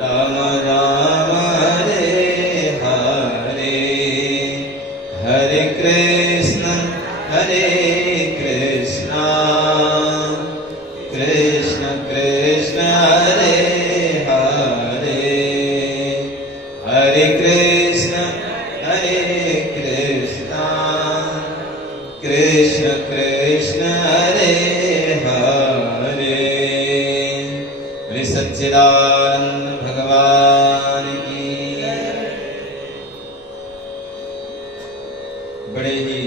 राम राम हरे हरे, हरे कृष्ण कृष्ण कृष्ण हरे हरे, हरे कृष्ण कृष्ण कृष्ण हरे हरे। श्री सच्चिदानंद भगवान की। बड़े ही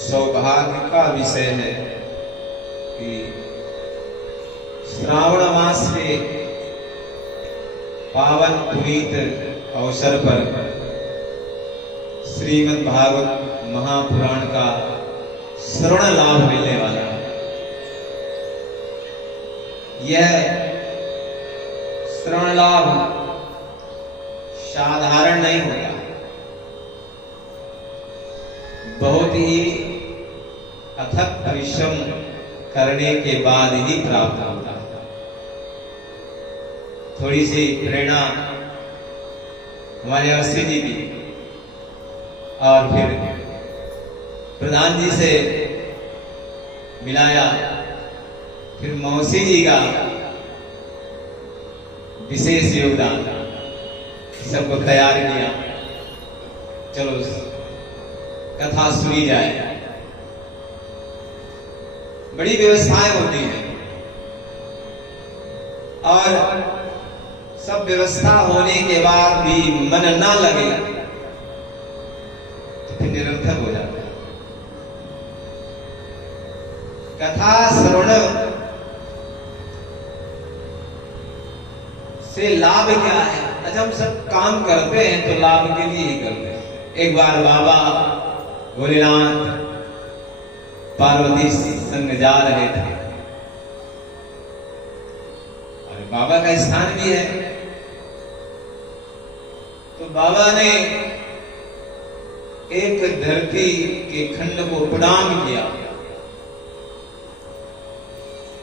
सौभाग्य का विषय है कि श्रावण मास के पावन पुनीत अवसर पर श्रीमद् भागवत महापुराण का श्रवण लाभ मिलने वाला है। यह श्रवण लाभ साधारण नहीं होता, बहुत ही अथक परिश्रम करने के बाद ही प्राप्त होता है। थोड़ी सी प्रेरणा हमारे अवस्थी जी की और फिर प्रधान जी से मिलाया, फिर मौसी जी का विशेष योगदान, सबको तैयार किया। चलो कथा सुनी जाए। बड़ी व्यवस्थाएं होती हैं और सब व्यवस्था होने के बाद भी मन ना लगे तो फिर निरर्थक हो जाता है। कथा श्रवण से लाभ क्या है? अच्छा, हम सब काम करते हैं तो लाभ के लिए ही करते हैं। एक बार बाबा भोलेनाथ पार्वती संग जा रहे थे और बाबा का स्थान भी है, तो बाबा ने एक धरती के खंड को प्रणाम किया।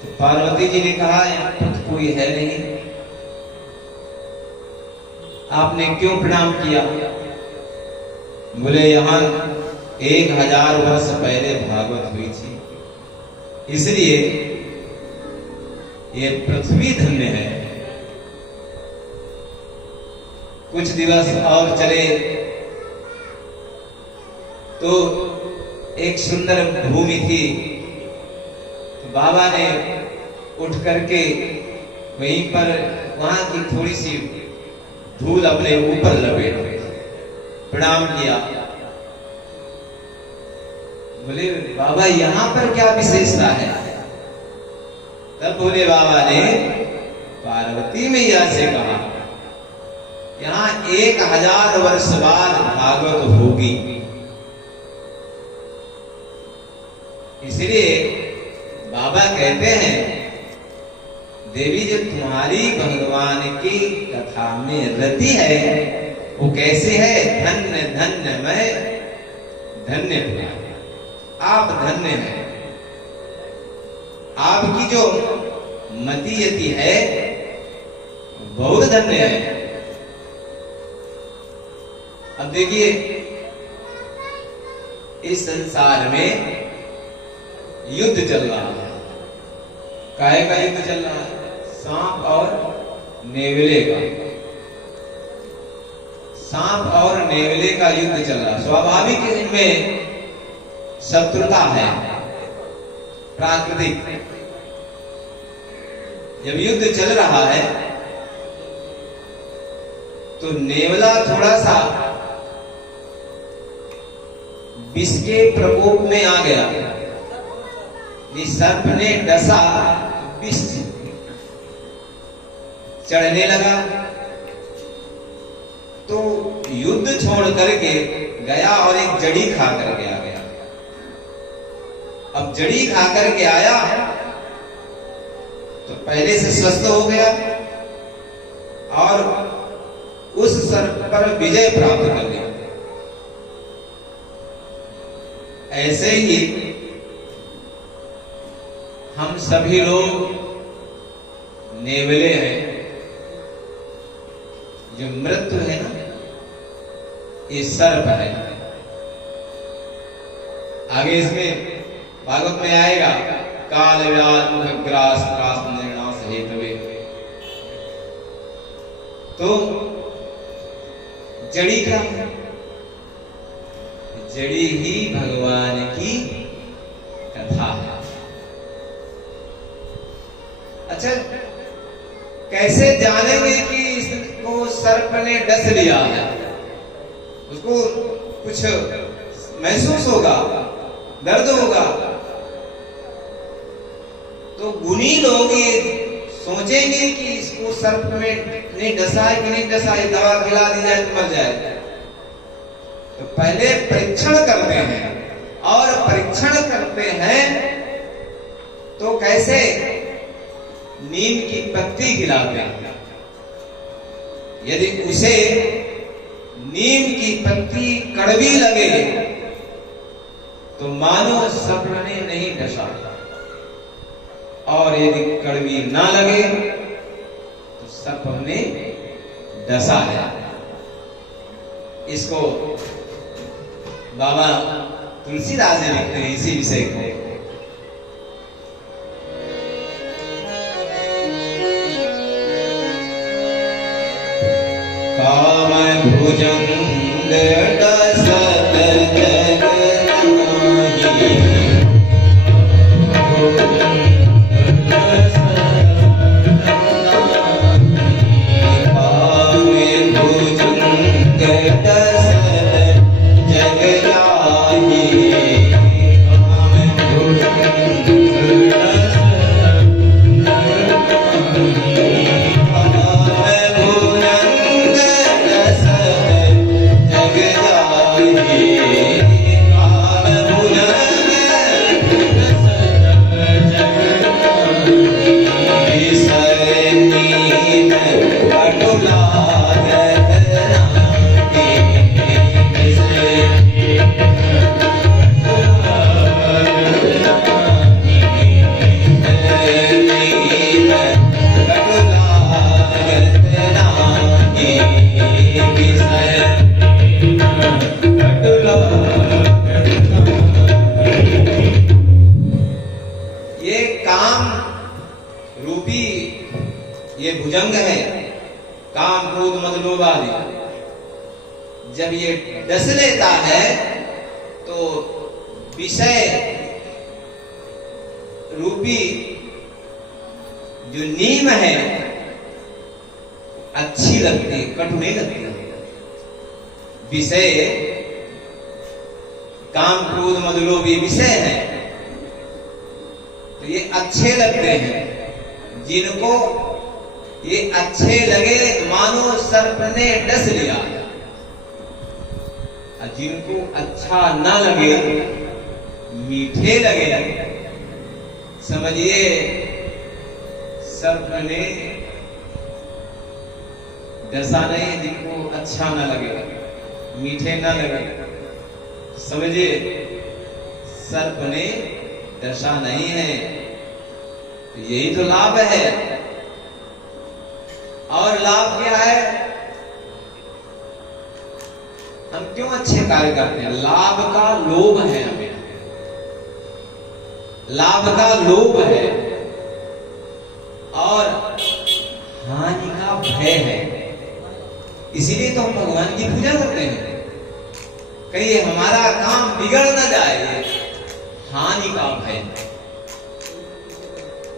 तो पार्वती जी ने कहा, यहाँ खुद कोई है नहीं, आपने क्यों प्रणाम किया? बोले, यहाँ 1000 वर्ष पहले भागवत हुई थी, इसलिए ये पृथ्वी धन्य है। कुछ दिवस और चले तो एक सुंदर भूमि थी, तो बाबा ने उठ करके वहीं पर वहां की थोड़ी सी धूल अपने ऊपर लपेट प्रणाम किया। बोले, बाबा यहाँ पर क्या विशेषता है? तब बोले बाबा ने पार्वती मैया से कहा, यहाँ 1000 वर्ष बाद भागवत होगी, इसलिए बाबा कहते हैं, देवी जो तुम्हारी भगवान की कथा में रति है वो कैसे है? धन्य धन्य मैं धन्य हुआ, आप धन्य हैं। आपकी जो मतीयति है बहुत धन्य है। अब देखिए, इस संसार में युद्ध चल रहा है। काहे का युद्ध चल रहा है? सांप और नेवले का। सांप और नेवले का युद्ध चल रहा है। स्वाभाविक इनमें शत्रुता है, प्राकृतिक। जब युद्ध चल रहा है तो नेवला थोड़ा सा विष के प्रकोप में आ गया। सर्प ने डसा, विष चढ़ने लगा, तो युद्ध छोड़ करके गया और एक जड़ी खा करके आ गया। अब जड़ी खा करके आया तो पहले से स्वस्थ हो गया और उस सर्प पर विजय प्राप्त कर लिया। ऐसे ही हम सभी लोग नेवले हैं, जो मृत्यु है ना, ये सर्प है। आगे इसमें भागवत में आएगा, काल व्याध मुख ग्रास त्रास निर्णास हेतवे। तो जड़ी क्या है? जड़ी ही भगवान की कथा है। अच्छा, कैसे जानेंगे कि इसको सर्प ने डस लिया है? उसको कुछ महसूस होगा, दर्द होगा, तो गुणी लोग ये सोचेंगे कि इसको सर्प ने डसा है कि नहीं डसा है, दवा खिला दी जाए तो मर जाए। तो पहले परीक्षण करते हैं, और परीक्षण करते हैं तो कैसे? नीम की पत्ती खिलाते हैं। यदि उसे नीम की पत्ती कड़वी लगे तो मानो सर्प ने नहीं डसा, और यदि कड़वी ना लगे तो सर्प ने डसा है। इसको बाबा तुलसीदास जी लिखते हैं इसी विषय को। काम भुजंग डसत जग नाही, ये भुजंग है, काम क्रोध मद लोभ आदि। जब ये डस लेता है तो विषय रूपी जो नीम है अच्छी लगती है, कटु नहीं लगती है। विषय काम क्रोध मद लोभ ये विषय है, तो ये अच्छे लगते हैं। जिनको ये अच्छे लगे मानो सर्प ने डस लिया, और जिनको अच्छा ना लगे, मीठे लगे, समझिए सर्प ने डसा नहीं। जिनको अच्छा ना लगे, मीठे ना लगे, समझिए सर्प ने डसा नहीं है। यही तो लाभ है। और लाभ क्या है? हम क्यों अच्छे कार्य करते हैं? लाभ का लोभ है, हमें लाभ का लोभ है, और हानि का भय है। इसीलिए तो हम भगवान की पूजा करते हैं, कहीं हमारा काम बिगड़ ना जाए, हानि का भय।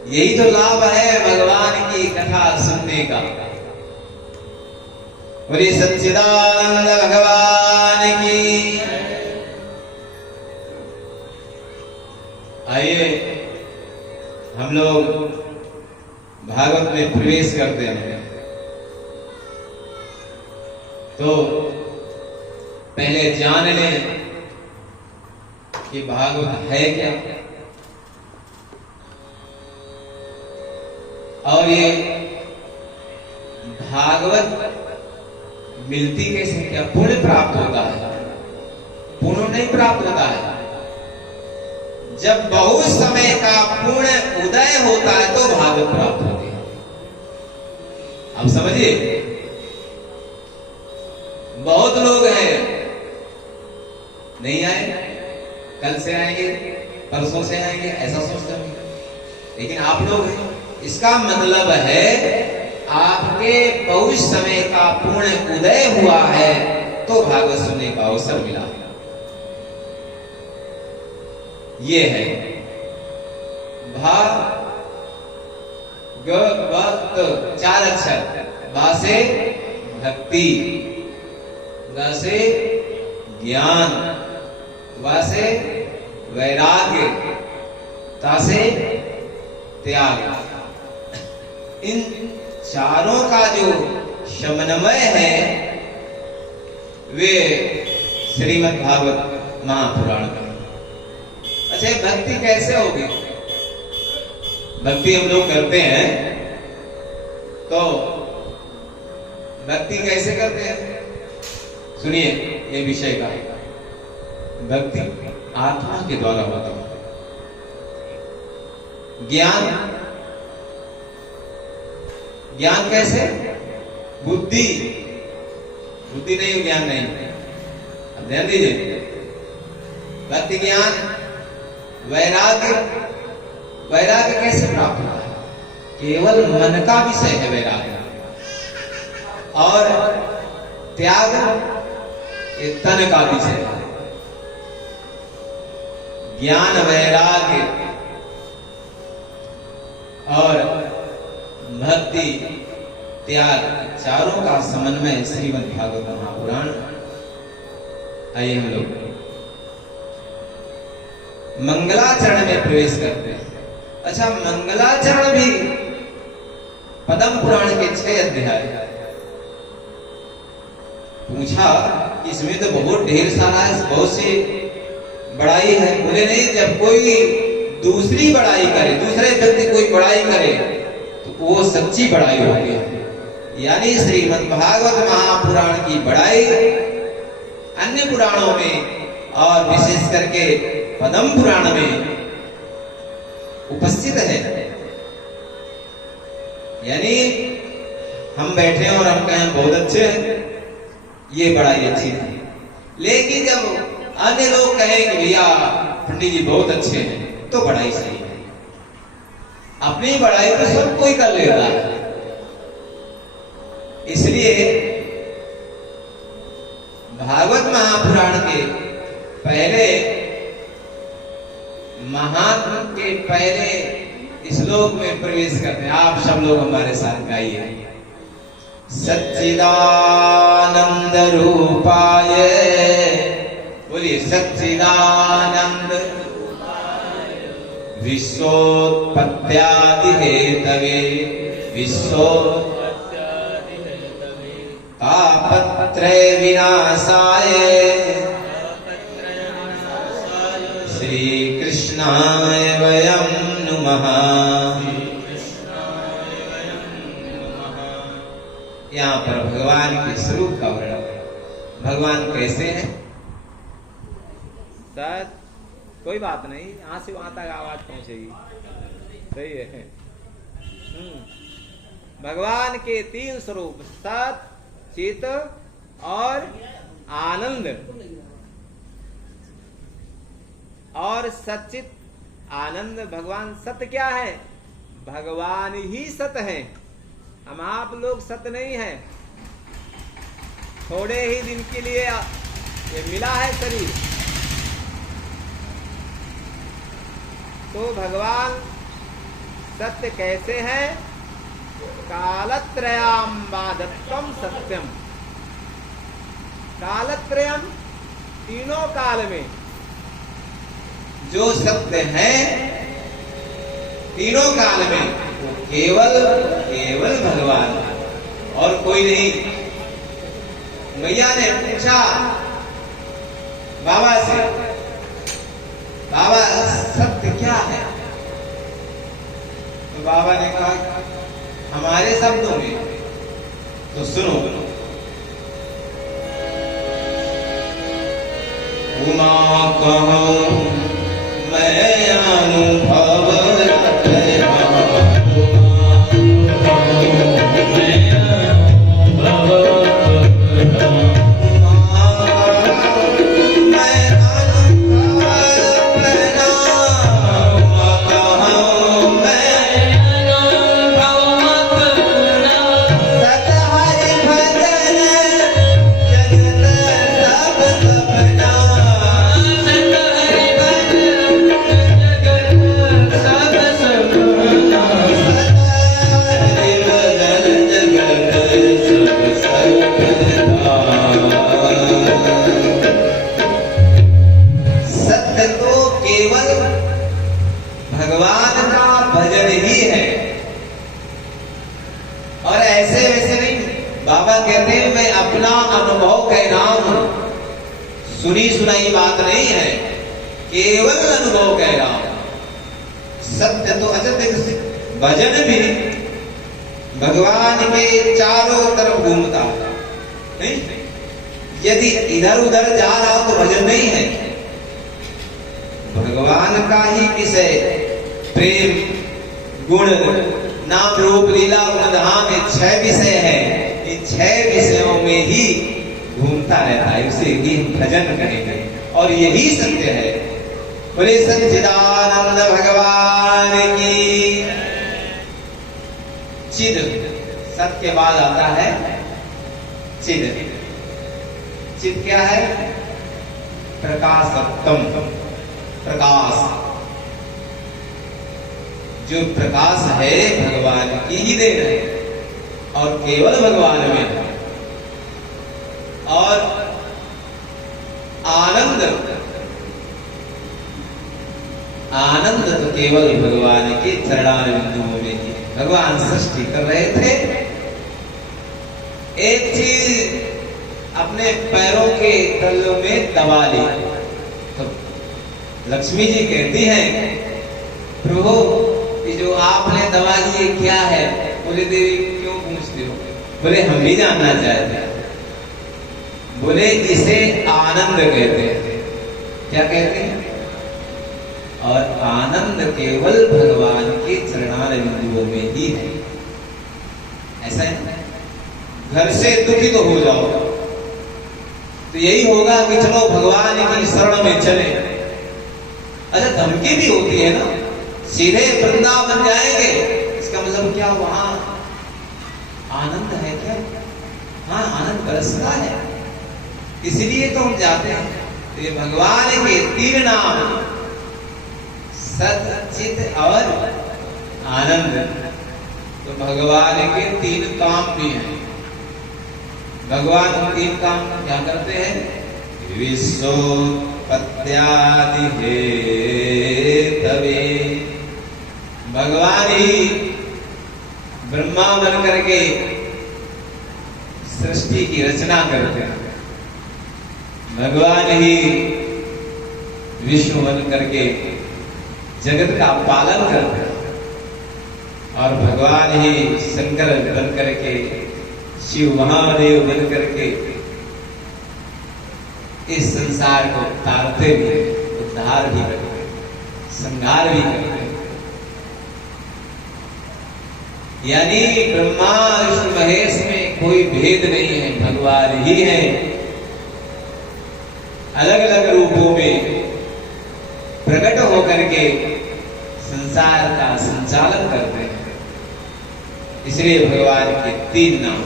यही तो लाभ है भगवान की कथा सुनने का। बोलिए सच्चिदानंद भगवान की। आइए हम लोग भागवत में प्रवेश करते हैं। तो पहले जान लें कि भागवत है क्या, और ये भागवत मिलती कैसे? क्या पुण्य प्राप्त होता है? पुण्य नहीं प्राप्त होता है। जब बहुत समय का पुण्य उदय होता है तो भागवत प्राप्त होती है। अब समझिए, बहुत लोग हैं नहीं आए, कल से आएंगे, परसों से आएंगे, ऐसा सोचते हैं, लेकिन आप लोग हैं। इसका मतलब है आपके पौष समय का पूर्ण उदय हुआ है तो भागवत सुनने का अवसर मिला। ये है भागवत, 4 अक्षर। भा से भक्ति, ग से ज्ञान, व से वैराग्य, ता से त्याग। इन चारों का जो समन्वय है वे श्रीमद् भागवत महापुराण का। अच्छा, भक्ति कैसे होगी? भक्ति हम लोग करते हैं तो भक्ति कैसे करते हैं? सुनिए ये विषय का। भक्ति आत्मा के द्वारा होता है। ज्ञान कैसे? बुद्धि नहीं, ज्ञान नहीं। अब ध्यान दीजिए, भक्ति, ज्ञान, वैराग्य कैसे प्राप्त होता है? केवल मन का विषय है वैराग्य, और त्याग ये तन का विषय है। ज्ञान, वैराग्य और भक्ति, त्याग, चारों का समन्वय श्रीमद् भागवत महापुराण। आइए हम लोग मंगलाचरण में प्रवेश करते हैं। अच्छा, मंगलाचरण भी पद्म पुराण के 6 अध्याय। पूछा इसमें तो बहुत ढेर सारा है, बहुत सी बड़ाई है। बोले नहीं, जब कोई दूसरी बड़ाई करे, दूसरे व्यक्ति कोई बड़ाई करे तो वो सच्ची बड़ाई होगी। यानी श्रीमद् भागवत महापुराण की बड़ाई अन्य पुराणों में और विशेष करके पद्म पुराण में उपस्थित है। यानी हम बैठे और हम कहें बहुत अच्छे हैं, ये बड़ाई अच्छी है। लेकिन जब अन्य लोग कहें कि भैया पंडित जी बहुत अच्छे हैं तो बड़ाई सही है। अपनी बड़ाई तो सब कोई कर लेता है। इसलिए भागवत महापुराण के पहले महात्मा के पहले श्लोक में प्रवेश करते हैं। आप सब लोग हमारे साथ गाइए। सच्चिदानंद रूपाय, बोलिए सच्चिदानंद विश्वोत्पत्त्यादि हेतवे, तापत्रय विनाशाय श्री कृष्णाय वयं नुमः। यहाँ पर भगवान के स्वरूप का वर्णन। भगवान कैसे हैं? शायद कोई बात नहीं, यहाँ से वहां तक आवाज पहुंचेगी। सही है। भगवान के 3 स्वरूप, सत, चित और आनंद। और सच्चित आनंद भगवान। सत क्या है? भगवान ही सत है। हम आप लोग सत नहीं है। थोड़े ही दिन के लिए ये मिला है शरीर, तो भगवान सत्य कैसे है? कालत्रयाम बाधत्वम सत्यम। कालत्रयम, तीनों काल में जो सत्य है, तीनों काल में वो केवल भगवान और कोई नहीं। मैया ने पूछा बाबा से, बाबा सत्य क्या है? तो बाबा ने कहा हमारे शब्दों में, तो सुनो। उमा कहूं मैं अनुभव और ऐसे वैसे नहीं, बाबा कहते हैं मैं अपना अनुभव कह रहा हूं, सुनी सुनाई बात नहीं है, केवल अनुभव कह रहा हूं। सत्य तो अजत भजन भी भगवान के चारों तरफ घूमता है, नहीं? यदि इधर उधर जा रहा हो तो भजन नहीं है। भगवान का ही विषय प्रेम गुण नाम रूप लीला गुणधाम, ये 6 विषय है। इन 6 विषयों में ही घूमता रहता है, उसे ही भजन कहेंगे। और यही सत्य है। बोले सच्चिदानंद भगवान की। चिद, सत के बाद आता है चिद। चिद क्या है? प्रकाशत्तम, प्रकाश। जो प्रकाश है भगवान की ही देन है और केवल भगवान में है। और आनंद, आनंद तो केवल भगवान के चरणार बिंदुओं में ही। भगवान सृष्टि कर रहे थे, एक चीज अपने पैरों के तलों में दबा ली तो लक्ष्मी जी कहती हैं, प्रभु ये जो आपने दबा ली क्या है? बोले देवी क्यों पूछते हो? बोले हम भी जानना चाहते हैं। बोले इसे आनंद कहते हैं। क्या कहते हैं? और आनंद केवल भगवान के चरणार बिंदुओं में ही है। ऐसा है, घर से दुखित हो जाओ तो यही होगा कि चलो भगवान की शरण में चले। अच्छा, धमकी भी होती है ना, सीधे वृंदावन जाएंगे, इसका मतलब क्या वहां आनंद है क्या? हाँ, आनंद बरसता है, इसलिए तो हम जाते हैं। तो ये भगवान के 3 नाम, सत चित और आनंद, तो भगवान के 3 काम भी हैं। भगवान 3 काम क्या करते हैं? विश्वोत्पत्त्यादि हेतवे, भगवान ही ब्रह्मा बन करके सृष्टि की रचना करते हैं। भगवान ही विश्व बन करके जगत का पालन करते हैं। और भगवान ही शंकर बन करके, शिव महादेव बन करके इस संसार को तारते भी, उद्धार भी करते हैं, संहार भी करते हैं। यानी ब्रह्मा विष्णु महेश में कोई भेद नहीं है, भगवान ही है। अलग अलग रूपों में प्रकट होकर के संसार का संचालन करते हैं। इसलिए भगवान के 3 नाम।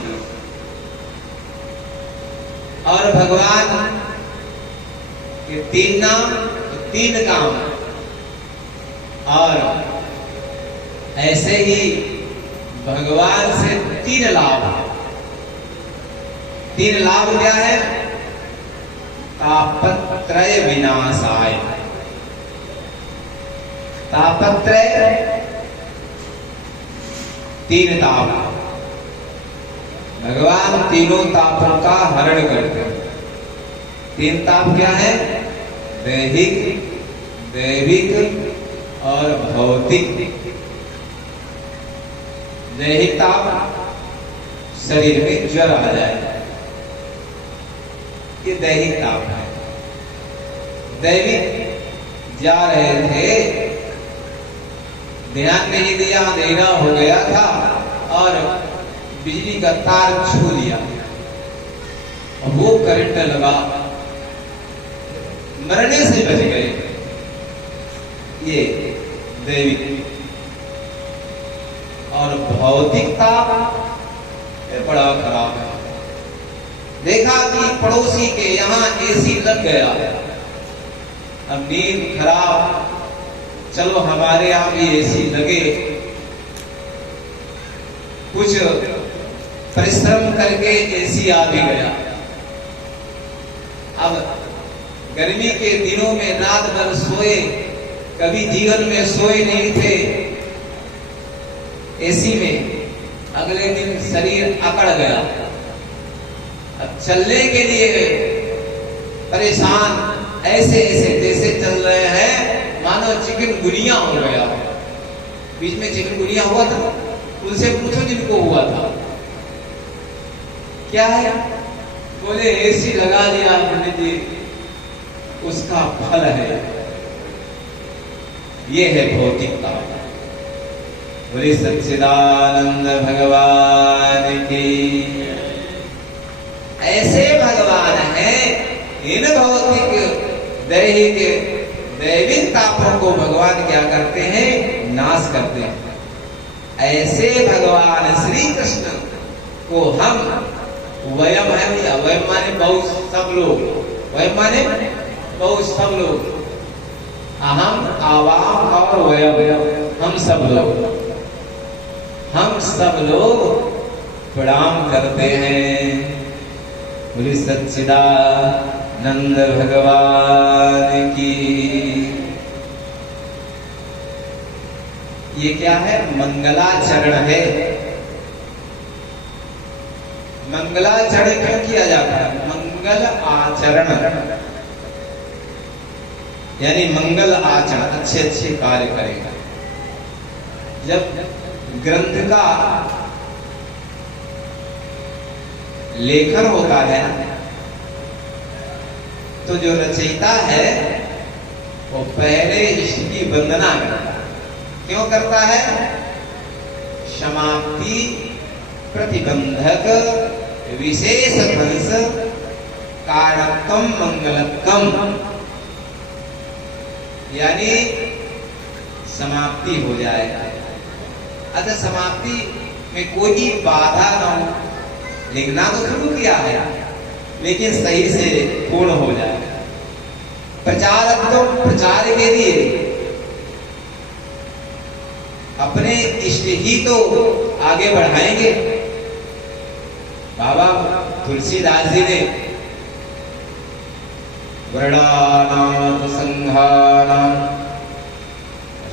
और भगवान के 3 नाम, 3 काम। और ऐसे ही भगवान से 3 लाभ। 3 लाभ क्या है? तापत्रय विनाशाय। तापत्रय 3 ताप, भगवान तीनों तापों का हरण करते हैं। 3 ताप क्या है? दैहिक, दैविक और भौतिक। दैहिक ताप, शरीर में ज्वर आ जाए, ये दैहिक ताप है। दैविक जा रहे थे, ध्यान नहीं दिया, अंधेरा हो गया था और बिजली का तार छू लिया और वो करंट लगा, मरने से बच गए। ये दैविक। और भौतिकता बड़ा खराब है। देखा कि पड़ोसी के यहाँ एसी लग गया, अब नींद खराब, चलो हमारे यहाँ भी एसी लगे। कुछ परिश्रम करके एसी आ भी गया। अब गर्मी के दिनों में रात भर सोए, कभी जीवन में सोए नहीं थे एसी में, अगले दिन शरीर अकड़ गया, अब चलने के लिए परेशान, ऐसे ऐसे जैसे चल रहे हैं मानो चिकनगुनिया हो गया। बीच में चिकनगुनिया हुआ था, उनसे पूछो जिनको हुआ था क्या है, बोले एसी लगा दिया पंडित जी, उसका फल है, ये है भौतिकता। बोले सच्चिदानंद भगवान की। ऐसे भगवान है, इन भौतिक दैहिक दैविक तापों को भगवान क्या करते हैं, नाश करते हैं। ऐसे भगवान श्री कृष्ण को हम वयम है, वयम माने बहुत सब लोग, वयम माने बहुत सब लोग, अहम आवाम और वयम हम सब लोग प्रणाम करते हैं। बोले सच्चिदानंद भगवान की। ये क्या है, मंगलाचरण है। मंगलाचरण क्यों किया जाता है, मंगल आचरण यानी मंगल आचरण, अच्छे अच्छे कार्य करेगा। जब ग्रंथ का लेखन होता है तो जो रचयिता है वो पहले इष्ट की वंदना करता है। क्यों करता है, समाप्ति प्रतिबंधक विशेष ध्वंस कारणत्म मंगलत्म, यानी समाप्ति हो जाए। अच्छा, समाप्ति में कोई बाधा ना हो, लिखना तो शुरू किया है लेकिन सही से पूर्ण हो जाए। प्रचार के लिए अपने इष्ट ही तो आगे बढ़ाएंगे। बाबा तुलसीदास जी ने वर्णानां संघानां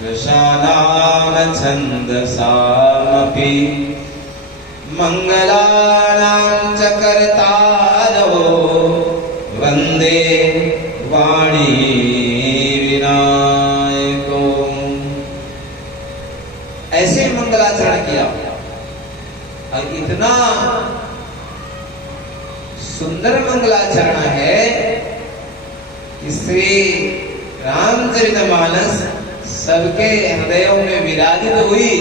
रसानां छन्दसामपि मंगलानां च कर्तारौ वंदे वाणी विनायको। ऐसे मंगलाचरण किया और इतना सुंदर मंगलाचरण है कि श्री रामचरितमानस सबके हृदयों में विराजित हुई।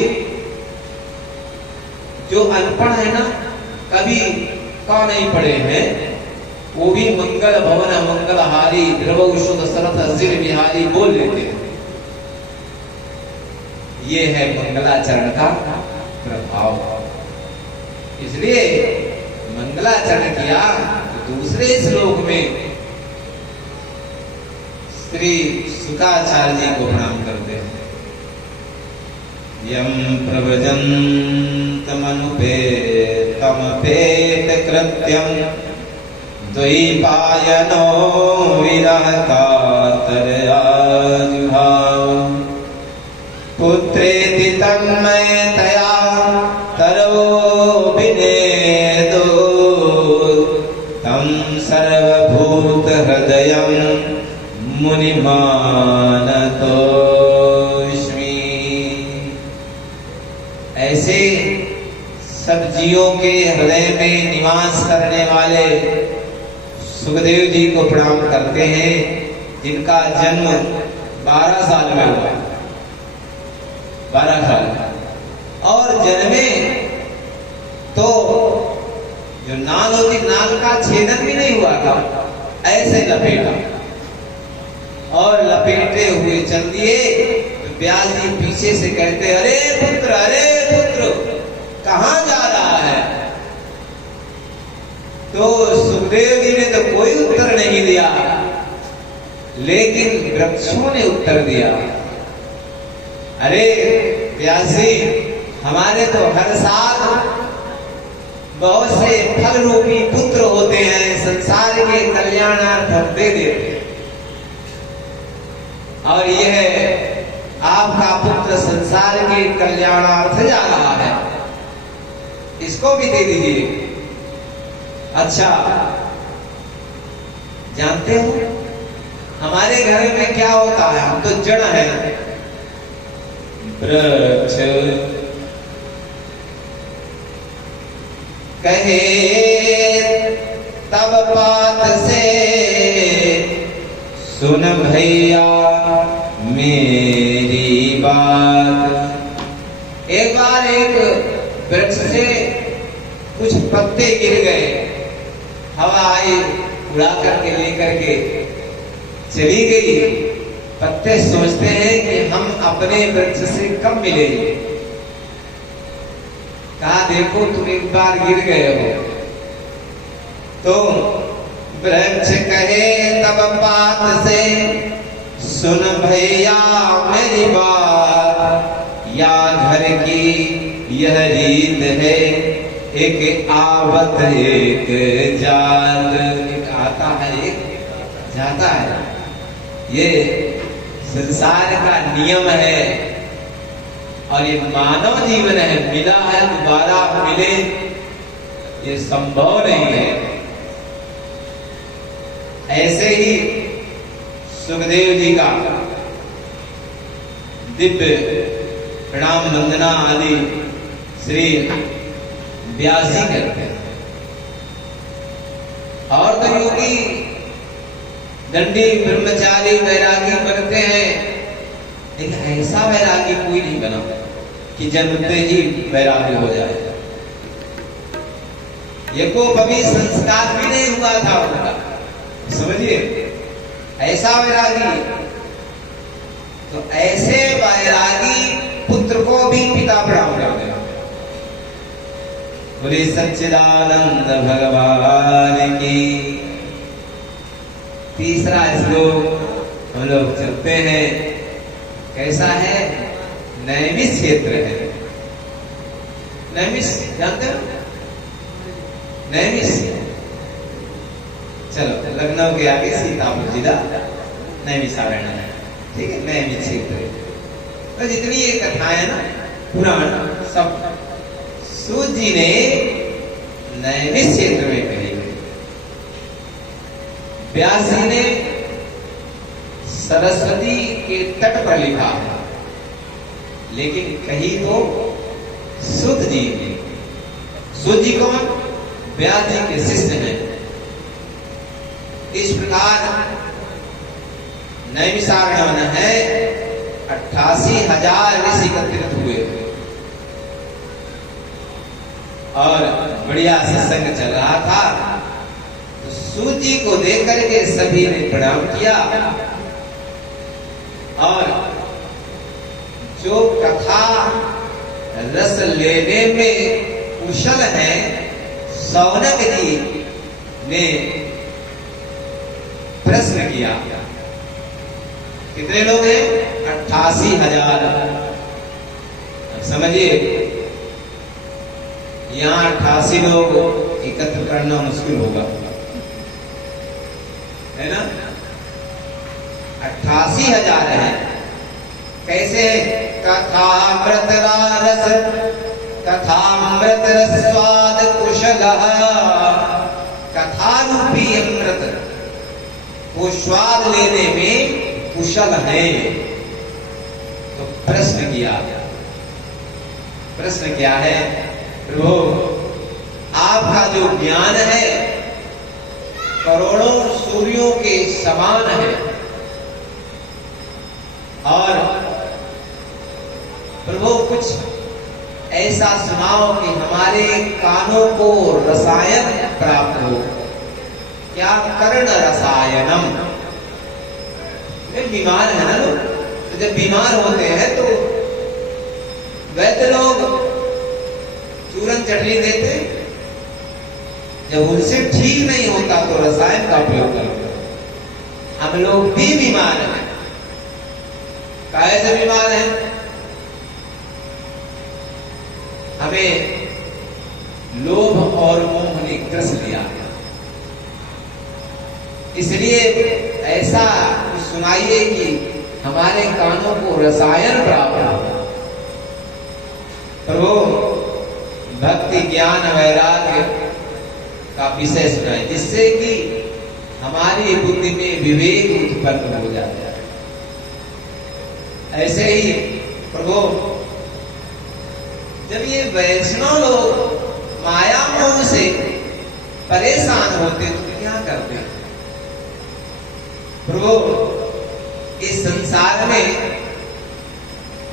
जो अनपढ़ है ना, कभी का नहीं पढ़े हैं, वो भी मंगल भवन मंगलहारी द्रव शुद्ध सरथ जिर बिहारी बोल लेते हैं। ये है मंगलाचरण का प्रभाव। इसलिए मंगलाचरण किया तो दूसरे श्लोक में श्री सुकाचार्य जी को प्रणाम करते हैं। यम प्रव्रजन्तमनुपेतमपेत कृत्यं द्वैपायनो विरह कातरयाजुहाव पुत्रेति तन्मयतया तरो विनेदो तं सर्वभूत हृदयं मुनिमानतोऽस्मि। ऐसे सब जीवों के हृदय में निवास करने वाले सुखदेव जी को प्रणाम करते हैं, जिनका जन्म 12 साल में हुआ, 12 साल, और जन्मे तो जो नाल होती, नाल का छेदन भी नहीं हुआ था, ऐसे लपेटा और लपेटे हुए चल दिए। तो व्यास जी पीछे से कहते, अरे पुत्र कहां जा रहा है? तो सुखदेव जी ने तो कोई उत्तर नहीं दिया, लेकिन वृक्षों ने उत्तर दिया। अरे व्यास जी, हमारे तो हर साल बहुत से फल रूपी पुत्र होते हैं, संसार के कल्याणार्थ हम दे देते हैं, और यह आपका पुत्र संसार के कल्याणार्थ जा रहा है। इसको भी दे दीजिए। अच्छा, जानते हो हमारे घर में क्या होता है? हम तो जड़ हैं, वृक्ष कहे तब बात से सुन भैया मेरी बात। एक बार एक वृक्ष से कुछ पत्ते गिर गए, हवा आई उड़ा करके लेकर के चली गई। पत्ते सोचते हैं कि हम अपने वृक्ष से कब मिलेंगे। कहा देखो तुम एक बार गिर गए हो। तो वृक्ष कहे तब बात से सुन भैया मेरी बात, या घर की यह रीत है, एक आवत एक जात। एक आता है एक जाता है, ये संसार का नियम है और ये मानव जीवन है। मिला है दोबारा मिले ये संभव नहीं है। ऐसे ही सुखदेव जी का दिव्य प्रणाम वंदना आदि श्री व्यास जी करते हैं। और तो योगी दंडी ब्रह्मचारी वैरागी बनते हैं, लेकिन ऐसा वैरागी कोई नहीं बना कि जन्मते ही वैरागी हो जाए। ये को कभी संस्कार भी नहीं हुआ था उनका, समझिए, ऐसा वैरागी। तो ऐसे वैरागी पुत्र को भी पिता प्रणाम करते हैं। बोले सच्चिदानंद भगवान की। तीसरा श्लोक हम लोग चलते हैं। कैसा है? नैमिष क्षेत्र है। नैमिष जानते हो? नैमिष, चलो लखनऊ के आगे सीतापुर जिला नैमिषारण्य है, ठीक है, नैमिष क्षेत्र। तो जितनी ये कथाएं है ना पुराण सब सूत जी ने नैमिष क्षेत्र में कही। व्यास जी ने सरस्वती के तट पर लिखा, लेकिन कही तो सूत जी ने। सूत जी कौन? व्यास जी के शिष्य हैं। इस प्रकार नैमिषारण्य है 88,000 ऋषि एकत्रित हुए और बढ़िया सत्संग चल रहा था। तो सूत जी को देख करके सभी ने प्रणाम किया और जो कथा रस लेने में कुशल है, सौनक जी ने प्रश्न किया। कितने लोग हैं? 88,000। समझिए, यहां 88 लोग एकत्र करना मुश्किल होगा, है ना? 88,000 है। कैसे? कथामृत रस, कथामृत रस स्वाद कुशल, कथा रूपी अमृत वो स्वाद लेने में कुशल है। तो प्रश्न किया। प्रश्न क्या है? प्रभु, आपका जो ज्ञान है करोड़ों सूर्यों के समान है, और प्रभु कुछ ऐसा सुनाओ कि हमारे कानों को रसायन प्राप्त हो। क्या? कर्ण रसायनम। बीमार है ना लोग, तो जब बीमार होते हैं तो वैद्य लोग चूरन चटनी देते, जब उनसे ठीक नहीं होता तो रसायन का उपयोग करते। हम लोग भी बीमार हैं। कैसे बीमार हैं? हमें लोभ और मोह ने ग्रस लिया, इसलिए ऐसा सुनाइए कि हमारे कानों को रसायन प्राप्त हो। प्रभु, भक्ति ज्ञान वैराग्य का विषय सुनाए, जिससे कि हमारी बुद्धि में विवेक उत्पन्न हो जाता है। ऐसे ही प्रभु जब ये वैष्णव लोग माया मोह से परेशान होते तो क्या करते हैं प्रभु? इस संसार में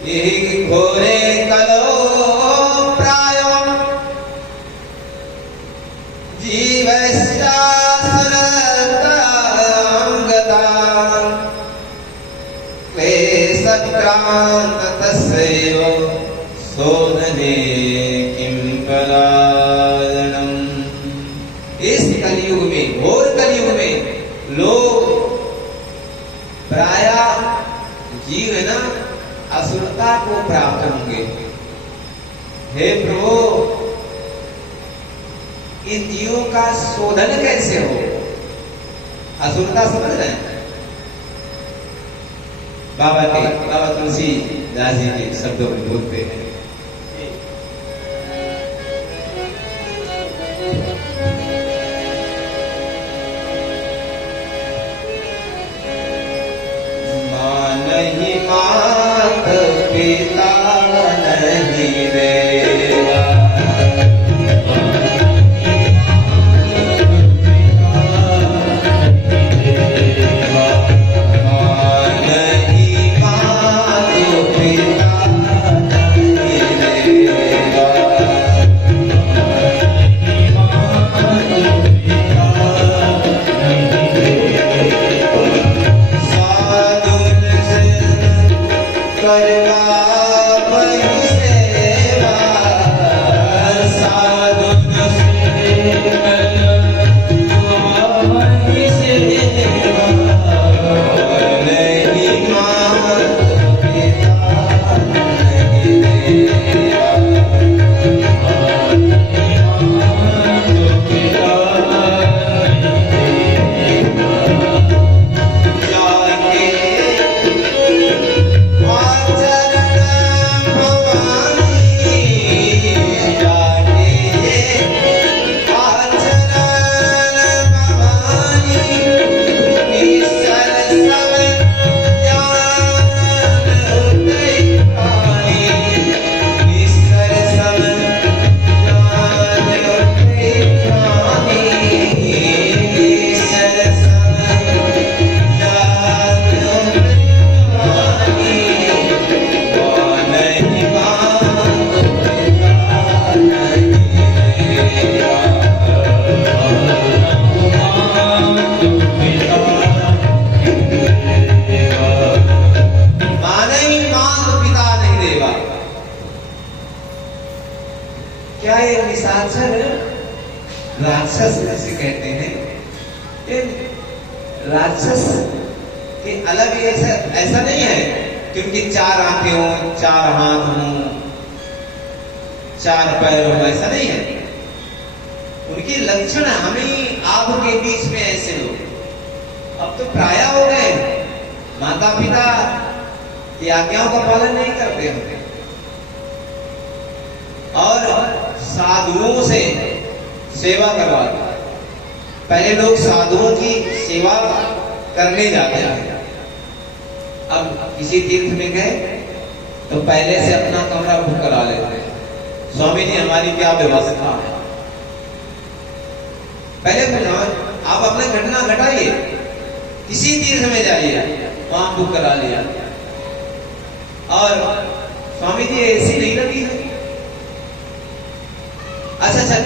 यही घोरे कलो प्रायो जीवस्यासरतांगता क्लेशक्रांत तस्यैव शोधने किं पलायनम्। इस कलयुग में, घोर कलयुग में लोग प्रायः जीव है ना असुरता को प्राप्त होंगे। हे प्रभु, इन जीवों का शोधन कैसे हो? असुरता समझ रहे हैं? बाबा तुलसी दास जी के शब्दों में बोलते हैं, नहीं मात पिता नहीं देवा, नहीं मात पिता नहीं देवा, राक्षस जिसे कहते हैं, राक्षस के अलग ऐसा नहीं है कि उनकी 4 आंखें हों, 4 हाथ हों, 4 पैर हों, ऐसा नहीं है। उनकी लक्षण हमें आपके बीच में ऐसे लोग अब तो प्राय हो गए, माता पिता की आज्ञाओं का पालन नहीं करते होते और साधुओं से सेवा करवाते। पहले लोग साधुओं की सेवा करने जाते हैं, अब किसी तीर्थ में गए तो पहले से अपना कमरा बुक करा लेते हैं, स्वामी जी हमारी क्या व्यवस्था है। पहले आप अपना घटना घटाइए, किसी तीर्थ में जाइए, वहां बुक करा लिया और स्वामी जी एसी नहीं लगी है, अच्छा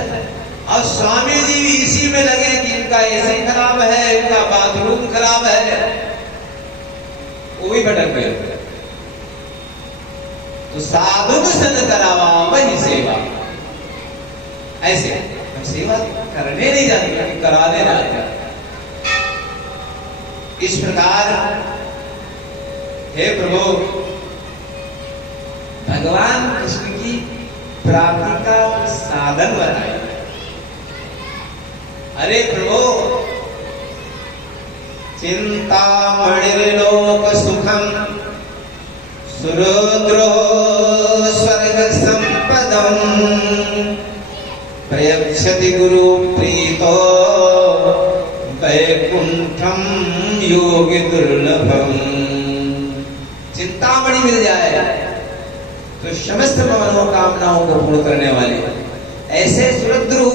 और स्वामी जी भी इसी में लगे कि इनका एसी खराब है, इनका बाथरूम खराब है, वो भी भटक गए। तो साधु सन करावा वही सेवा, ऐसे हम सेवा करने नहीं जाते, कराने जाते। इस प्रकार हे प्रभु, भगवान कृष्ण की प्राप्ति का साधन बताए। अरे प्रभु, चिंतामणिर्लोक सुखम सुरुद्रो स्वर्ग संपदम प्रयच्छति गुरु प्रीतो वैकुंठम योगी दुर्लभम। चिंतामणि मिल जाए तो समस्त मनोकामनाओं को पूर्ण करने वाले ऐसे सुरद्रु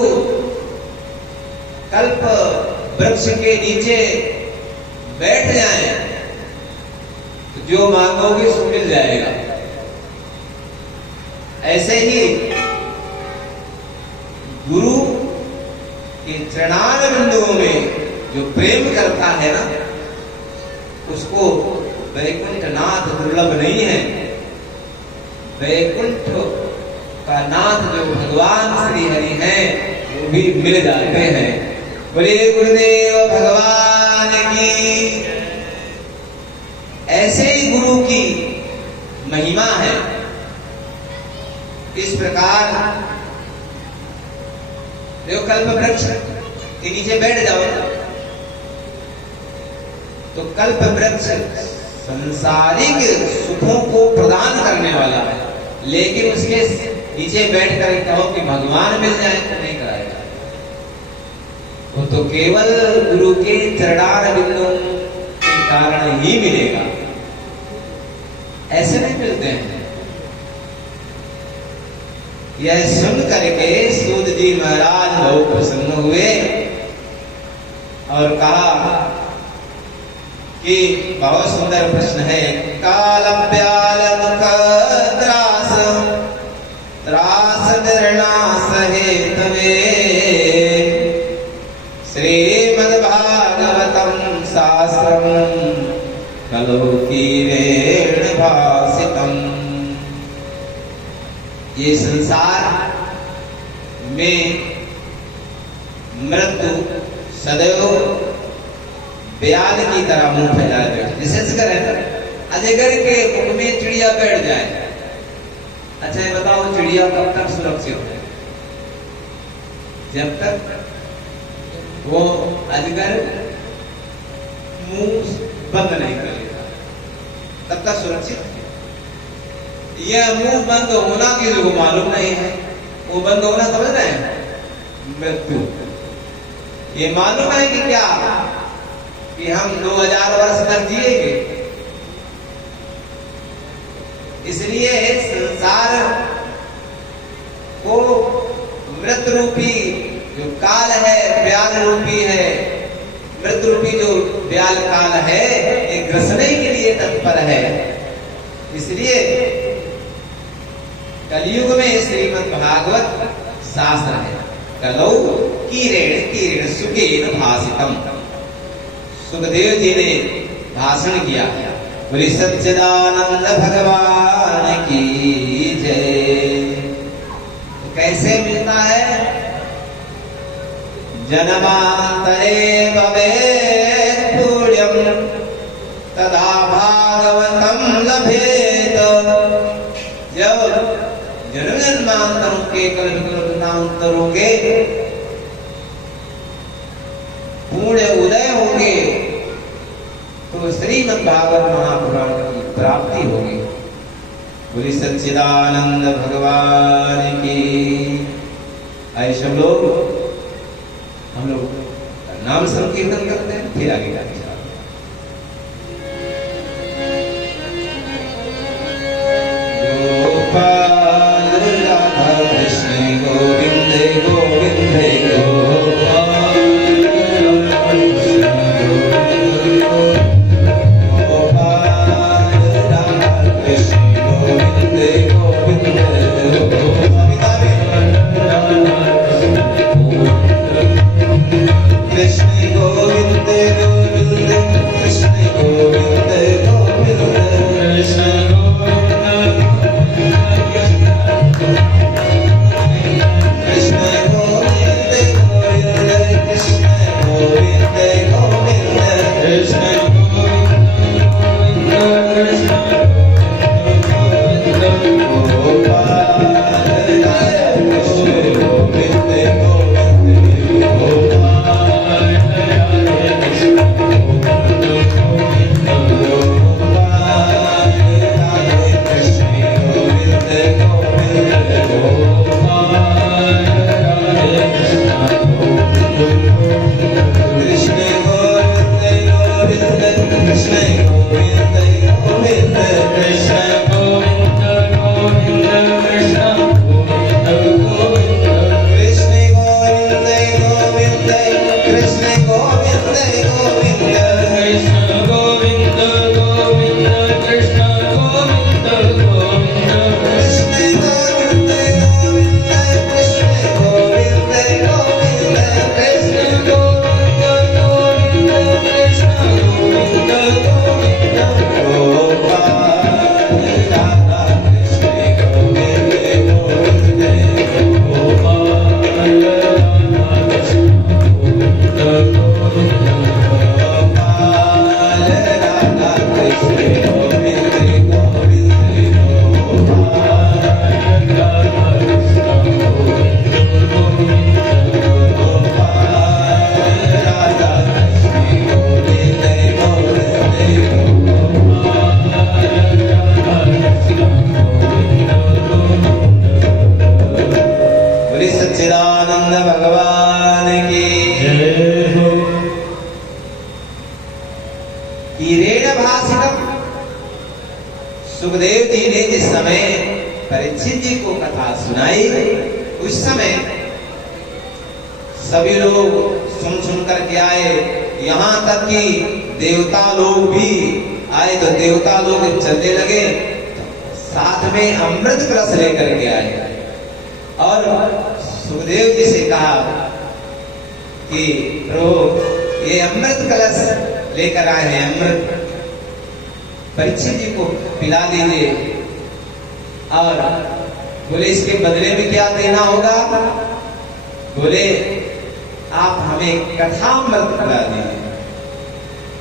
कल्प वृक्ष के नीचे बैठ जाएं तो जो मांगोगे सो मिल जाएगा। ऐसे ही गुरु के चरणार बिंदुओं में जो प्रेम करता है ना, उसको वैकुंठ नाथ दुर्लभ नहीं है। वैकुंठ का नाथ जो भगवान श्री हरि हैं वो भी मिल जाते हैं। बोले गुरुदेव भगवान की। ऐसे ही गुरु की महिमा है। इस प्रकार देखो, कल्प वृक्ष के नीचे बैठ जाओ तो कल्प वृक्ष संसारिक सुखों को प्रदान करने वाला है, लेकिन उसके नीचे बैठकर कहो कि भगवान मिल जाए तो नहीं कराएगा। वो तो केवल गुरु के चरणार बिंदुओं के कारण ही मिलेगा, ऐसे नहीं मिलते हैं। यह सुन करके सूत जी महाराज बहुत प्रसन्न हुए और कहा कि बहुत सुंदर प्रश्न है। काल ब्याल मुख त्रास त्रास निर्णास हेतवे श्रीमद् भागवतम शास्त्रम खलु कीरेण भासितम। ये संसार में मृत्यु सदैव ब्याल की तरह मुंह फैलाए बैठे। जैसे करें अजगर के मुख में चिड़िया बैठ जाए। अच्छा ये बताओ, चिड़िया कब तक सुरक्षित है? जब तक वो अजगर मुंह बंद नहीं करेगा तब तक सुरक्षित। यह मुंह बंद होना किसी को मालूम नहीं है। वो बंद होना समझ रहे हैं, मृत्यु। ये मालूम है कि क्या कि हम 2000 वर्ष तक जिएंगे, इसलिए संसार को मृत रूपी जो काल है, ब्याल रूपी है, मृत रूपी जो ब्याल काल है, ये ग्रसने के लिए तत्पर है। इसलिए कलयुग में श्रीमद् भागवत शास्त्र है। कलौ कीरेण कीरेण सुखेन भासितम। सुखदेव जी ने भाषण किया। बोले सच्चिदानंद भगवान की जय। तो कैसे मिलता है? जन्मांतरे भवेत् पुण्यम तदा भागवतम लभेत। जब जन्म जन्मांतरों के कल्पांतरों के पुण्य उदय होंगे तो श्रीमद् भागवत महापुराण की प्राप्ति होगी। बोली सच्चिदानंद भगवान की। आइए सब लोग हम लोग नाम संकीर्तन करते हैं, फिर आगे जाते हैं। कृष्ण गोविंद गोविंद भगवान की जय हो। कीरेण भाषितम। सुखदेव जी ने जिस समय परीक्षित जी को कथा सुनाई, उस समय सभी लोग सुन करके आए। यहाँ तक कि देवता लोग भी आए, तो देवता लोग चलने लगे, साथ में अमृत कलश लेकर के आए और सुखदेव जी से कहा कि प्रभु ये अमृत कलश लेकर आए हैं, अमृत परीक्षित जी को पिला दीजिए। और बोले इसके बदले में क्या देना होगा? बोले आप हमें कथामृत पिला दीजिए।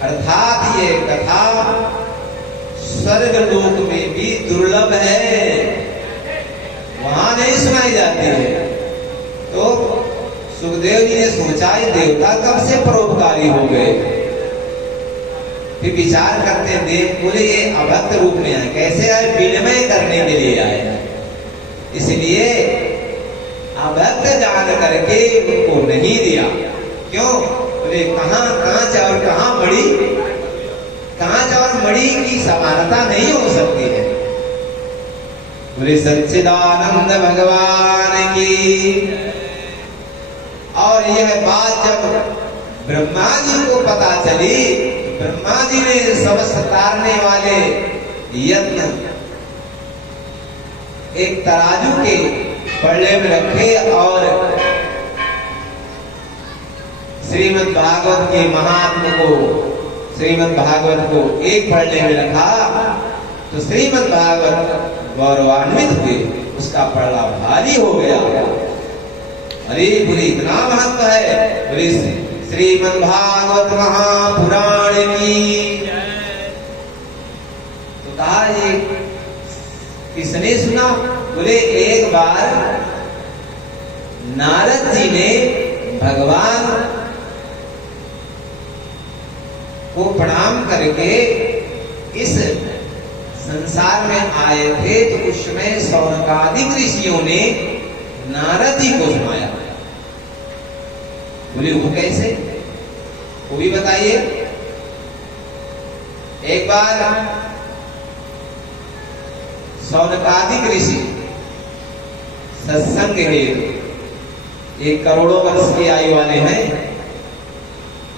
अर्थात ये कथा स्वर्ग लोक में भी दुर्लभ है, वहां नहीं सुनाई जाती है। तो सुखदेव जी ने सोचा ये देवता कब से परोपकारी हो गए। फिर विचार करते देव बोले ये अभक्त रूप में आए, कैसे आए? विनिमय करने के लिए आए। इसलिए अभक्त जान करके उनको नहीं दिया। क्यों? बोले कहां कांच और कहां मणि, कांच और मणि की समानता नहीं हो सकती है। बोले सच्चिदानंद भगवान की। और यह बात जब ब्रह्मा जी को पता चली, ब्रह्मा जी ने समस्त तारने वाले यत्न एक तराजू के पल्ले में रखे और श्रीमद् भागवत के महात्म को, श्रीमद् भागवत को एक पल्ले में रखा, तो श्रीमद् भागवत गौरवान्वित हुए, उसका पल्ला भारी हो गया। अरे बोले इतना महत्व है, बोले श्रीमद् भागवत महापुराण की। तो कहा ये किसने सुना? बोले एक बार नारद जी ने भगवान को प्रणाम करके इस संसार में आए थे, तो उस समय सौनकादिक ऋषियों ने नारद जी को सुनाया। बोले वो कैसे? वो भी बताइए। एक बार सौनकादिक ऋषि सत्संग हेतु, एक करोड़ों वर्ष की आयु वाले हैं,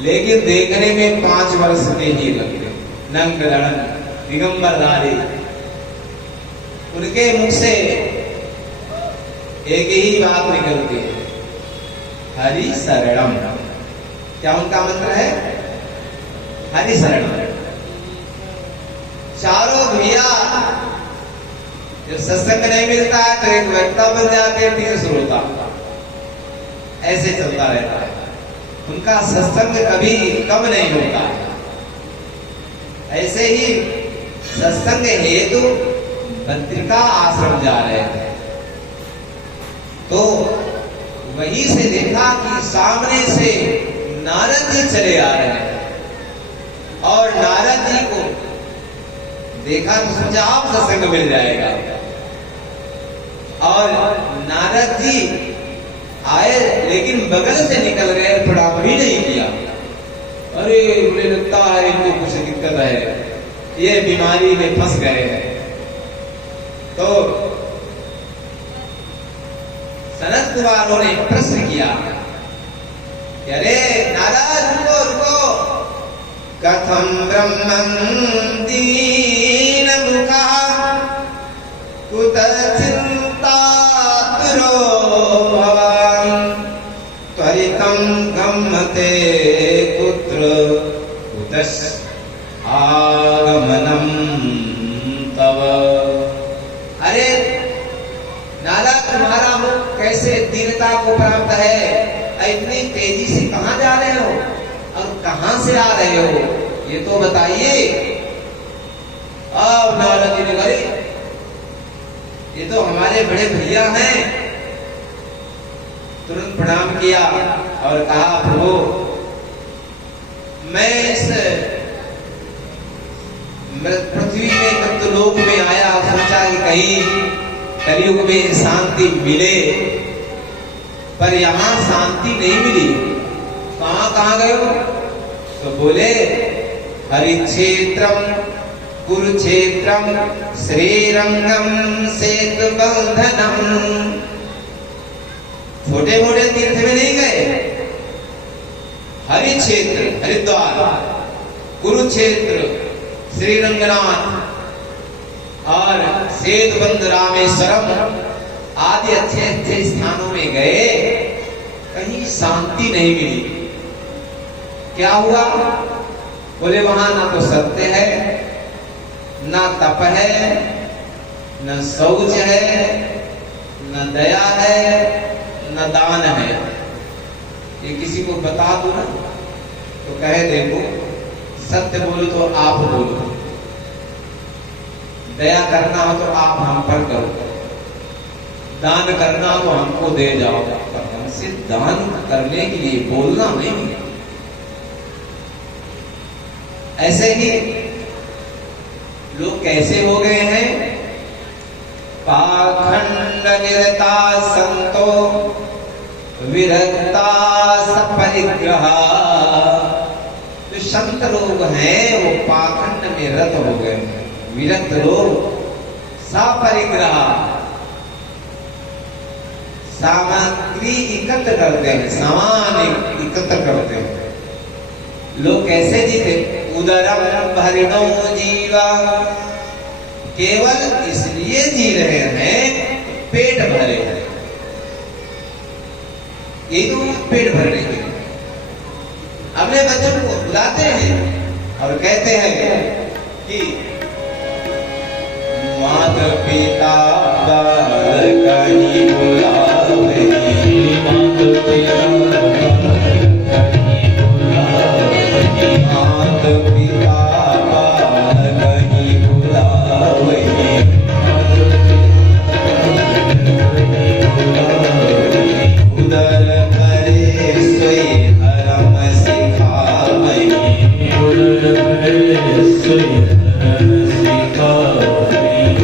लेकिन देखने में 5 वर्ष के ही लगते, नंग लड़न दिगंबरधारी। उनके मुख से एक ही बात निकलती है, हरि शरणम। क्या उनका मंत्र है? हरि शरणम। चारों भैया जब सत्संग नहीं मिलता है तो एक वक्ता बन जाते हैं, 3 श्रोता, ऐसे चलता रहता है। उनका सत्संग कभी कम नहीं होता। ऐसे ही सत्संग हेतु बद्रिका आश्रम जा रहे थे, तो वहीं से देखा कि सामने से नारद जी चले आ रहे हैं, और नारद जी को देखा तो सोचा आप सत्संग मिल जाएगा। और नारद जी आए, लेकिन बगल से निकल गए, प्रणाम भी नहीं किया। अरे मुझे लगता है इनको कुछ दिक्कत है, ये बीमारी में फंस गए हैं। तो सनत कुमारों ने प्रश्न किया कि अरे नारद रुको रुको, कथम ब्रह्मं दीन मुखा कुत चिंतातुरो भवान् त्वरितं गम्यते कुत्र कुतस् आगमनं तव। अरे नारद तुम्हारा मुख कैसे दीनता को प्राप्त है, इतनी तेजी से कहां जा रहे हो और कहां से आ रहे हो, ये तो बताइए। अब नारद जी ने कहा ये तो हमारे बड़े भैया हैं। तुरंत प्रणाम किया और कहा प्रभु मैं इस पृथ्वी में मृत्युलोक में आया, सोचा कि कहीं कलयुग में शांति मिले, पर यहाँ शांति नहीं मिली। कहाँ गए हो? तो बोले हरिक्षेत्रम कुरुक्षेत्रम श्रीरंगम सेतुबंधनम। छोटे मोटे तीर्थ में नहीं गए। हरिक्षेत्र हरिद्वार, कुरुक्षेत्र श्रीरंगनाथ और सेतुबंध रामेश्वरम आदि अच्छे अच्छे स्थानों में गए, कहीं शांति नहीं मिली। क्या हुआ? बोले वहां ना तो सत्य है, ना तप है, न शौच है, न दया है, न दान है। ये किसी को बता दो ना तो कहे देखो सत्य बोलो तो आप बोलो, दया करना हो तो आप हम पर करो, दान करना हो तो हमको दे जाओ। पर हमसे दान करने के लिए बोलना नहीं। ऐसे ही लोग कैसे हो गए हैं? पाखंड निरता संतो विरक्ता सपरिग्रह। जो संत लोग हैं वो पाखंड में रत हो गए, विरक्त लोग सपरिग्रह सामग्री एकत्र करते हैं, सामान एकत्र करते हैं। लोग कैसे जीते? उदरम भरिणो जीवा, केवल इसलिए जी रहे हैं पेट भरे, ये तो पेट भरने के लिए अपने बच्चों को बुलाते हैं और कहते हैं कि माता पिता कहीं बुलावे, माता पिता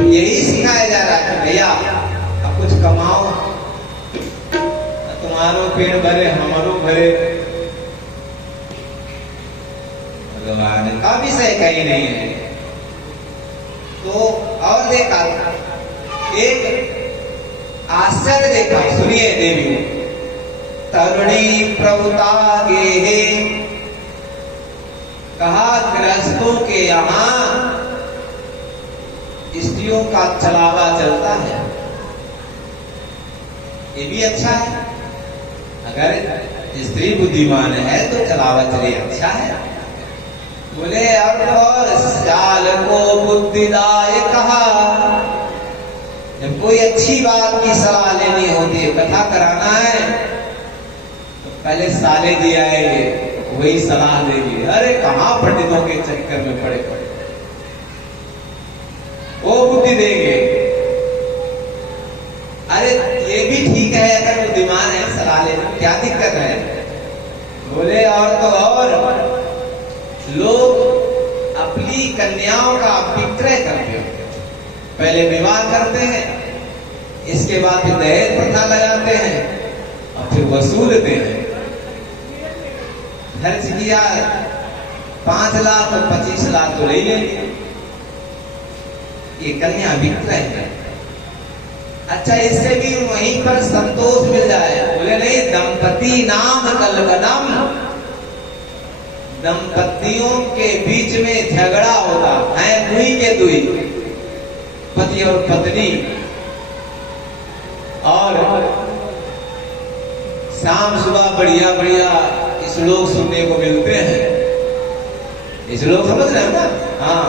यही सिखाया जा रहा है। भैया अब कुछ कमाओ, तुम्हारो पेट भरे हमारो भरे। भगवान का विषय कहीं नहीं है। तो और देखा एक आश्चर्य देखा, सुनिए देवी। तरुणी प्रभुता गे, कहा गृहस्थों के यहाँ स्त्रियों का चलावा चलता है, ये भी अच्छा है। अगर स्त्री बुद्धिमान है तो चलावा चले, अच्छा है। बोले और साल को बुद्धिदाय कहा, जब कोई अच्छी बात की सलाह लेनी होती है, कथा कराना है तो पहले साले जी आएंगे, वही सलाह देंगे। अरे कहाँ पंडितों के चक्कर में पड़े पड़े, वो बुद्धि देंगे। अरे ये भी ठीक है, अगर बुद्धिमान है सलाह लेने में क्या दिक्कत है। बोले और तो और लोग अपनी कन्याओं का विक्रय करते हैं, पहले विवाह करते हैं, इसके बाद फिर दहेज प्रथा लगाते हैं और फिर वसूलते हैं। खर्च किया 5 लाख और 25 लाख तो ले लेंगे, ये कन्या विक्रय है। अच्छा इससे भी वहीं पर संतोष मिल जाए। बोले नहीं, दंपति नाम कलकदम, दंपतियों के बीच में झगड़ा होता है, दुई के दुई, पति और पत्नी। और शाम सुबह बढ़िया बढ़िया श्लोक सुनने को मिलते हैं। श्लोक समझ रहे हो ना? हाँ,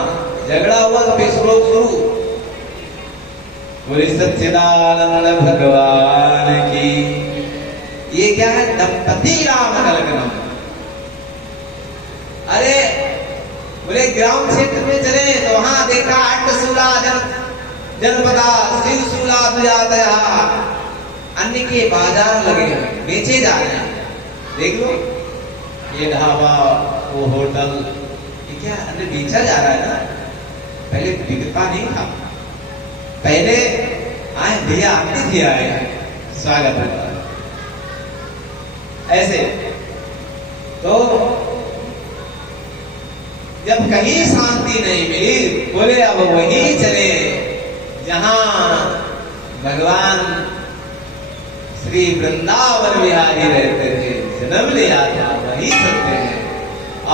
झगड़ा हुआ तो फिर श्लोक शुरू। बोले सच्चिदानंद भगवान की। ये क्या है? दंपति राम कलकदम। अरे बोले ग्राम क्षेत्र में चले तो वहां देखा अट्टशूला जनपदा शिवशूला दुजातया, अन्य के बाजार लगे हैं, बेचे जा रहे हैं। देख लो, ये ढाबा, वो होटल, ये क्या अन्य बेचा जा रहा है ना। पहले बिकता नहीं था, पहले आए भैया आते थे, आए स्वागत होता, ऐसे। तो जब कहीं शांति नहीं मिली, बोले अब वहीं चले जहां भगवान श्री वृंदावन बिहारी रहते थे, जन्म लिया था, वहीं चलते हैं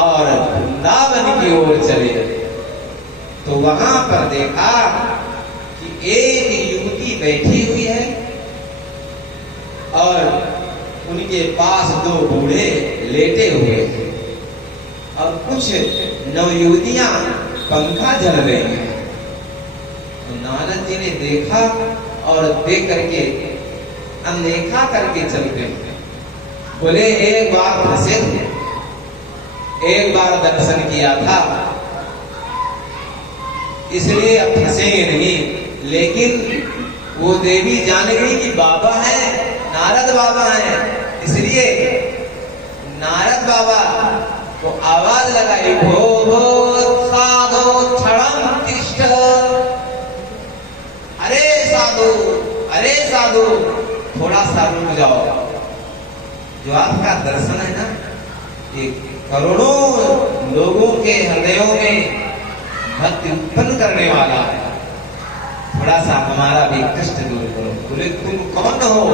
और वृंदावन की ओर चले। तो वहां पर देखा कि एक युवती बैठी हुई है और उनके पास दो बूढ़े लेटे हुए हैं और कुछ नवयुवतियां पंखा झल रही हैं। तो नारद जी ने देखा और देख करके अनदेखा करके चलते हैं। बोले एक बार फंसे थे, एक बार दर्शन किया था, इसलिए अब फंसेंगे नहीं। लेकिन वो देवी जान गई कि बाबा है, नारद बाबा है, इसलिए नारद बाबा को आवाज लगाई, भो भो साधो क्षणम तिष्ठ, अरे साधु, अरे साधु, थोड़ा सा रुक जाओ। जो आपका दर्शन है ना, ये करोड़ों लोगों के हृदयों में भक्ति उत्पन्न करने वाला है, थोड़ा सा हमारा भी कष्ट दूर करो। बोले तुम कौन हो?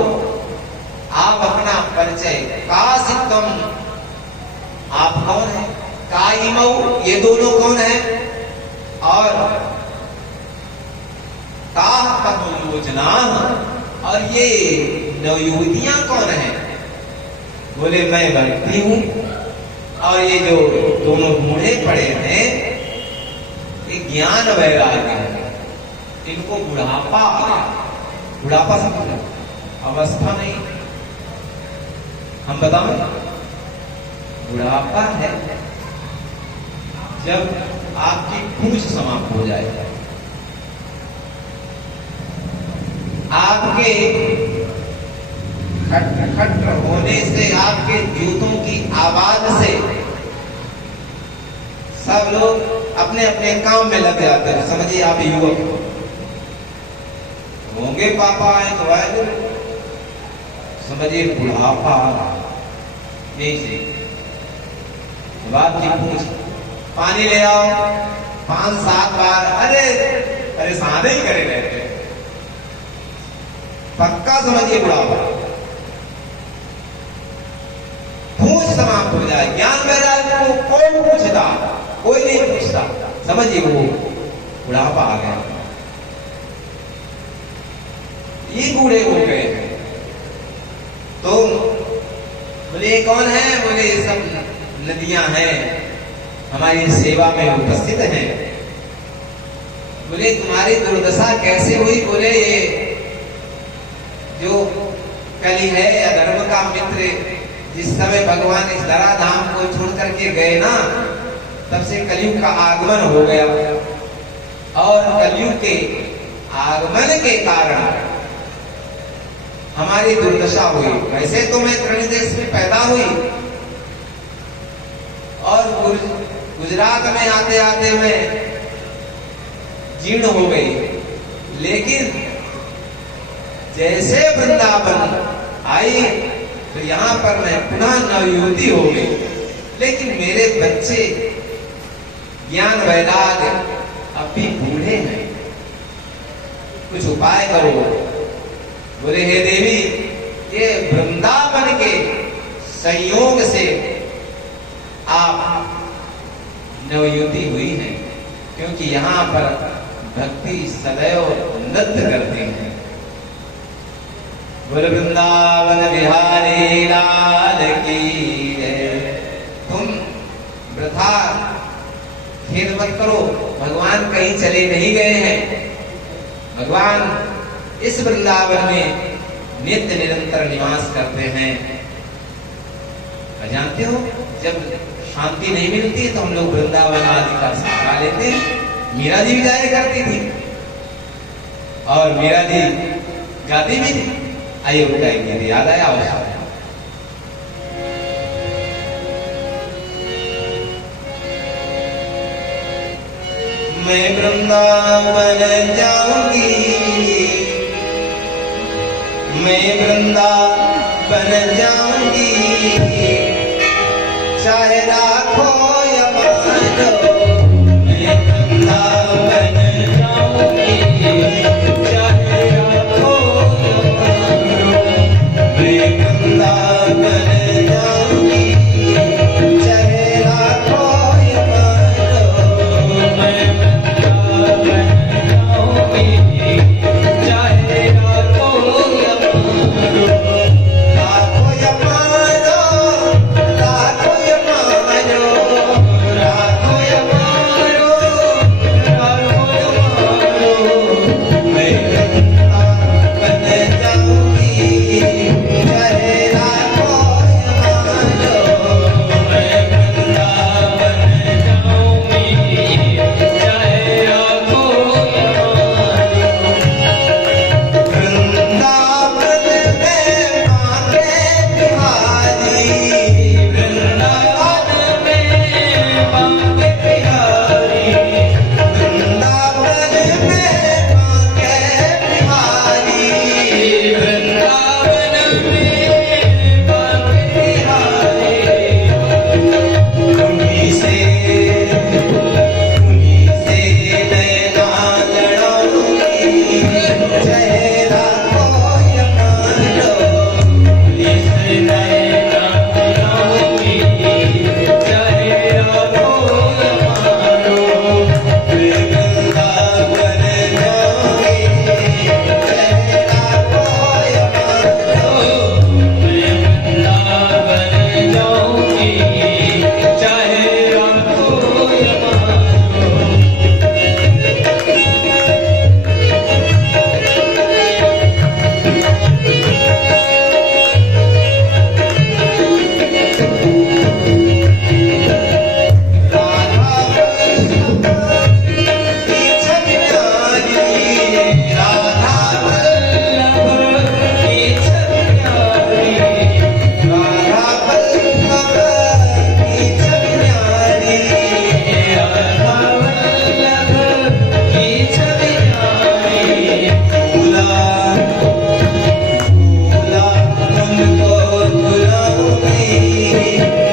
आप अपना परिचय, कासिकम, आप कौन है? काइमऊ, ये दोनों कौन है? और योजना, और ये नवयुवतियां कौन है? बोले मैं भक्ति हूं, और ये जो दोनों बूढ़े पड़े हैं ये ज्ञान वैराग्य है, इनको बुढ़ापा आ गया। बुढ़ापा समझ, अवस्था नहीं, हम बताओ बुढ़ापा है जब आपकी पूंछ समाप्त हो जाए, आपके खट खट होने से, आपके जूतों की आवाज से सब लोग अपने अपने काम में लग जाते हैं। समझिए आप युवक होंगे, पापा आए तो आए, समझिए बुढ़ापा नहीं से बात की पूछ, पानी ले आओ 5-7 बार, अरे परेशान ही करे रहते, पक्का समझिए बुढ़ापा। पूछ समाप्त हो जाए, ज्ञान वैराग्य को कौन पूछता? कोई नहीं पूछता, समझिए वो बुढ़ापा आ गया, ये बूढ़े हो गए। तो बोले कौन है? बोले ये सब नदियां हैं, हमारी सेवा में उपस्थित हैं। बोले तुम्हारी दुर्दशा कैसे हुई? बोले ये जो कली है अधर्म का मित्र, जिस समय भगवान इस धराधाम को छोड़ करके गए ना, तब से कलयुग का आगमन हो गया, और कलयुग के आगमन के कारण हमारी दुर्दशा हुई। वैसे तो मैं तृण देश में पैदा हुई और गुजरात में आते आते मैं जीर्ण हो गई, लेकिन जैसे वृंदावन आई तो यहाँ पर मैं पुनः नवयुवती हो गई। लेकिन मेरे बच्चे ज्ञान वैराग्य अब भी बूढ़े हैं, कुछ उपाय करो। बोले हे देवी, ये वृंदावन के संयोग से आप नवयुवती हुई हैं, क्योंकि यहाँ पर भक्ति सदैव नृत्य करते हैं। बोल वृंदावन बिहारी लाल की जय। तुम वृथा खेद मत करो, भगवान कहीं चले नहीं गए हैं, भगवान इस वृंदावन में नित्य निरंतर निवास करते हैं। जानते हो, जब शांति नहीं मिलती है तो हम लोग वृंदावन आदि का सहारा लेते हैं। मीरा जी भी जाया करती थी और मीरा जी गाती भी थी। आइए उठाएंगे, याद आया अवश्य। मैं वृंदावन जाऊंगी, मैं वृंदावन बन जाऊंगी, चाहे राखो या मानो, मैं गंगा बन जाऊंगी, चाहे राखो या मानो, मैं गंगा बन जाऊंगी, चाहे राखो या मानो, मैं गंगा बन जाऊंगी, चाहे राखो या मानो, राखो या मानो, राखो या मानो, राखो या मानो, राखो या मानो, मैं गंगा बन जाऊंगी, चाहे राखो या मानो, मैं गंगा बन जाऊंगी, चाहे राखो या मानो। वृंदावन में मांगे बिहारी, वृंदावन में मांगे बिहारी, वृंदावन में मांगे बिहारी, वृंदावन में मांगे बिहारी, उन्हीं से नैना लड़ाऊंगी, चाहे राखो या मानो, उन्हीं से नैना लड़ाऊंगी, चाहे राखो या मानो, मैं गंगा बन जाऊंगी, चाहे राखो या मानो, मैं गंगा बन जाऊंगी, चाहे राखो या मानो। राधा वल्लभ की छवि प्यारी, राधा वल्लभ की छवि प्यारी, राधा वल्लभ की छवि प्यारी, राधा वल्लभ की छवि प्यारी, झूला झूला तुमको झुलाऊंगी,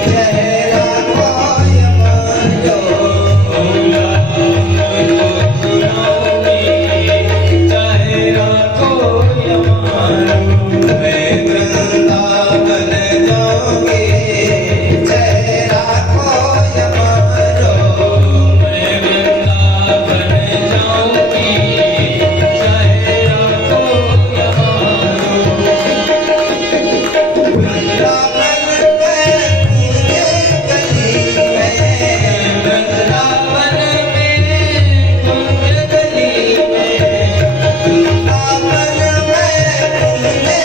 चाहे राखो या मानो, झूला तुमको झुलाऊंगी, चाहे राखो या मानो, मैं गंगा बन जाऊंगी, चाहे राखो या मानो, मैं गंगा बन जाऊंगी, चाहे राखो या मानो। वृंदावन में पूजे गली में, वृंदावन में कुंज गली में, वृंदावन में पूजे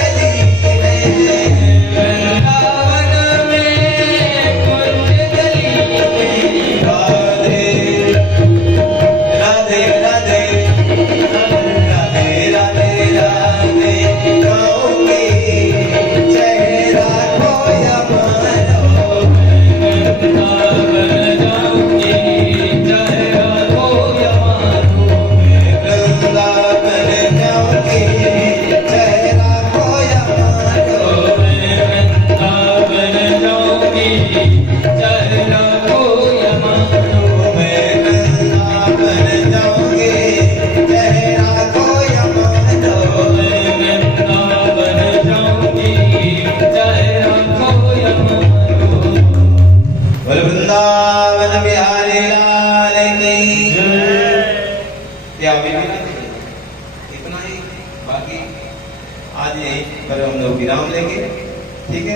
गली में, वृंदावन में कुंज गली में, राधे राधे राधे राधे राधे राधे गाऊंगी, चाहे राखो या मानो, मैं गंगा बन जाऊंगी, चाहे राखो या मानो, मैं गंगा बन जाऊंगी, चाहे राखो या मानो, मैं गंगा बन जाऊंगी, चाहे राखो या मानो, मैं गंगा बन जाऊंगी, चाहे राखो या मानो, मैं गंगा बन जाऊंगी, चाहे राखो या मानो। बोल वृंदावन बिहारी लाल की जय। क्या अभी भी इतना ही, बाकी आज यही पर हम लोग विराम लेंगे, ठीक है।